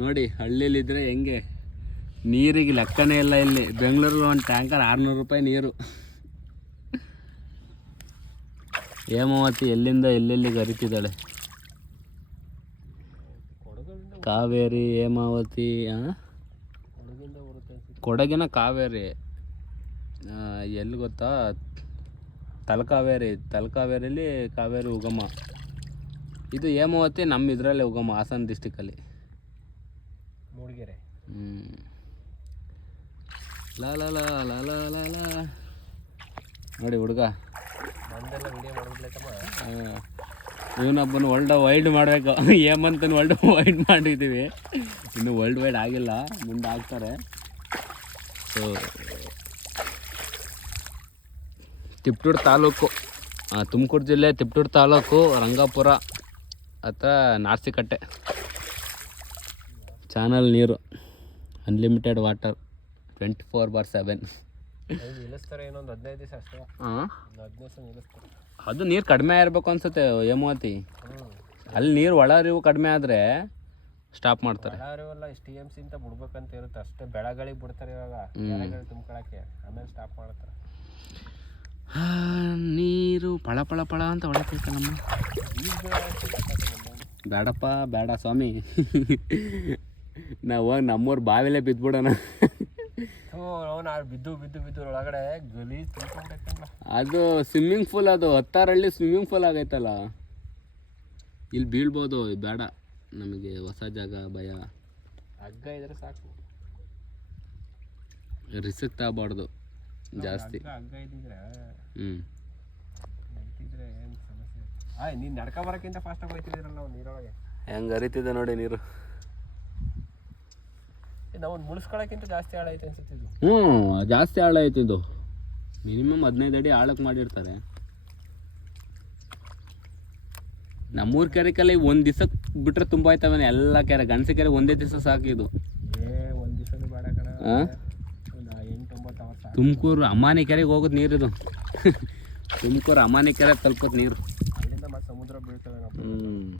ನೋಡಿ ಹಳ್ಳಿಲಿದ್ರೆ ಹೆಂಗೆ ನೀರಿಗೆ ಲೆಕ್ಕನೇ ಇಲ್ಲ. ಇಲ್ಲಿ ಬೆಂಗಳೂರಲ್ಲಿ ಒಂದು ಟ್ಯಾಂಕರ್ 600 ರೂಪಾಯಿ ನೀರು. ಹೇಮಾವತಿ ಎಲ್ಲಿಂದ ಎಲ್ಲೆಲ್ಲಿಗೆ ಹರಿತಿದ್ದಾಳೆ. ಕಾವೇರಿ, ಹೇಮಾವತಿ, ಕೊಡಗಿನ ಕಾವೇರಿ ಎಲ್ಲಿ ಗೊತ್ತಾ, ತಲಕಾವೇರಿಯಲ್ಲಿ ಕಾವೇರಿ ಉಗಮ. ಇದು ಹೇಮಾವತಿ ನಮ್ಮ ಇದರಲ್ಲೇ ಉಗಮ, ಹಾಸನ ಡಿಸ್ಟಿಕಲ್ಲಿ ಮೂಡಿಗೆರೆ. ಲಾ ಲಾ ಲಾ ಲಾ ಲಾ ಲಾ ಲಾ ನೋಡಿ ಹುಡುಗ ಇವನೊಬ್ಬನು ವೈಲ್ಡ್ ಮಾಡಬೇಕು. ಹೇಮಂತನ ವೈಲ್ಡ್ ಮಾಡಿದ್ದೀವಿ, ಇನ್ನು ವರ್ಲ್ಡ್ ವೈಡ್ ಆಗಿಲ್ಲ, ಮುಂದೆ ಆಗ್ತಾರೆ. ಸೊ ತಿಪ್ಟೂರು ತಾಲೂಕು, ತುಮಕೂರು ಜಿಲ್ಲೆ ತಿಪ್ಟೂರು ತಾಲೂಕು, ರಂಗಾಪುರ ಹತ್ರ ನಾರ್ಸಿಕಟ್ಟೆ. ಚಾನಲ್ ನೀರು ಅನ್ಲಿಮಿಟೆಡ್ ವಾಟರ್ 24/7. ಅದು ನೀರು ಕಡಿಮೆ ಇರಬೇಕು ಅನ್ಸುತ್ತೆ ಹೇಮಾವತಿ. ಅಲ್ಲಿ ನೀರು ಒಳಹರಿವು ಕಡಿಮೆ ಆದರೆ ಸ್ಟಾಪ್ ಮಾಡ್ತಾರೆ. TMC ಅಂತ ಬಿಡ್ಬೇಕಂತ ಇರುತ್ತೆ ಅಷ್ಟೇ, ಬೆಳಗಳಿಗೆ ಬಿಡ್ತಾರೆ ಇವಾಗ ತುಂಬ್ಕೊಳಕ್ಕೆ, ಆಮೇಲೆ ಸ್ಟಾಪ್ ಮಾಡ್ತಾರೆ. ನೀರು ಪಳ ಪಳ ಪಳ ಅಂತ ಹೊಳತೈತೆ ನಮ್ಮ. ಬೇಡಪ್ಪ ಬೇಡ ಸ್ವಾಮಿ, ನಾವು ಹೋಗಿ ನಮ್ಮೂರು ಬಾವಿಲೇ ಬಿದ್ದುಬಿಡೋಣ. ಬಿದ್ದು ಒಳಗಡೆ ಗಲೀಜ್. ಅದು ಸ್ವಿಮ್ಮಿಂಗ್ ಪೂಲ್, ಅದು 10 ಹಳ್ಳಿ ಸ್ವಿಮ್ಮಿಂಗ್ ಪೂಲ್ ಆಗೈತಲ್ಲ, ಇಲ್ಲಿ ಬೀಳ್ಬೋದು. ಬೇಡ ನಮಗೆ, ಹೊಸ ಜಾಗ ಭಯ. ಹಗ್ಗ ಇದ್ರೆ ಸಾಕು, ರಿಸ್ಕ್ ತಗಬಾರ್ದು ಜಾಸ್ತಿ. ಹಗ್ಗ ಇದ್ದಿದ್ರೆ ಏನು ಸಮಸ್ಯೆ. ನೀನು ನಡ್ಕೊ ಬರೋಕ್ಕಿಂತ ಫಾಸ್ಟಾಗಿ ಹೋಗ್ತಿದ್ದೀರಲ್ಲ ನಾವು ನೀರೊಳಗೆ. ಹೆಂಗೆ ಹರಿತಿದೆ ನೋಡಿ ನೀರು. ನಾವು ಮುಳುಸ್ಕೊಳಕ್ಕಿಂತ ಜಾಸ್ತಿ ಆಳ ಐತೆ ಅನ್ಸುತ್ತಿದ್ದು. ಜಾಸ್ತಿ ಆಳ ಐತೆ ಇದು. ಮಿನಿಮಮ್ 15 ಅಡಿ ಆಳಕ್ಕೆ ಮಾಡಿರ್ತಾರೆ. ನಮ್ಮೂರು ಕೆರೆಕಲ್ಲಿ ಒಂದು ದಿವಸಕ್ಕೆ ಬಿಟ್ರೆ ತುಂಬ ಆಯ್ತವೆ ಎಲ್ಲ ಕೆರೆ. ಗಣಸಿ ಕೆರೆ ಒಂದೇ ದಿವಸ ಸಾಕಿದು. ಒಂದು ದಿವಸ ಬೇಡ ಕಣ, 8-9 ಅವರ್. ತುಮಕೂರು ಅಮಾನಿ ಕೆರೆಗೆ ಹೋಗೋದು ನೀರಿದು. ತುಮಕೂರು ಅಮಾನಿ ಕೆರೆ ತಲುಪೋದು ನೀರು.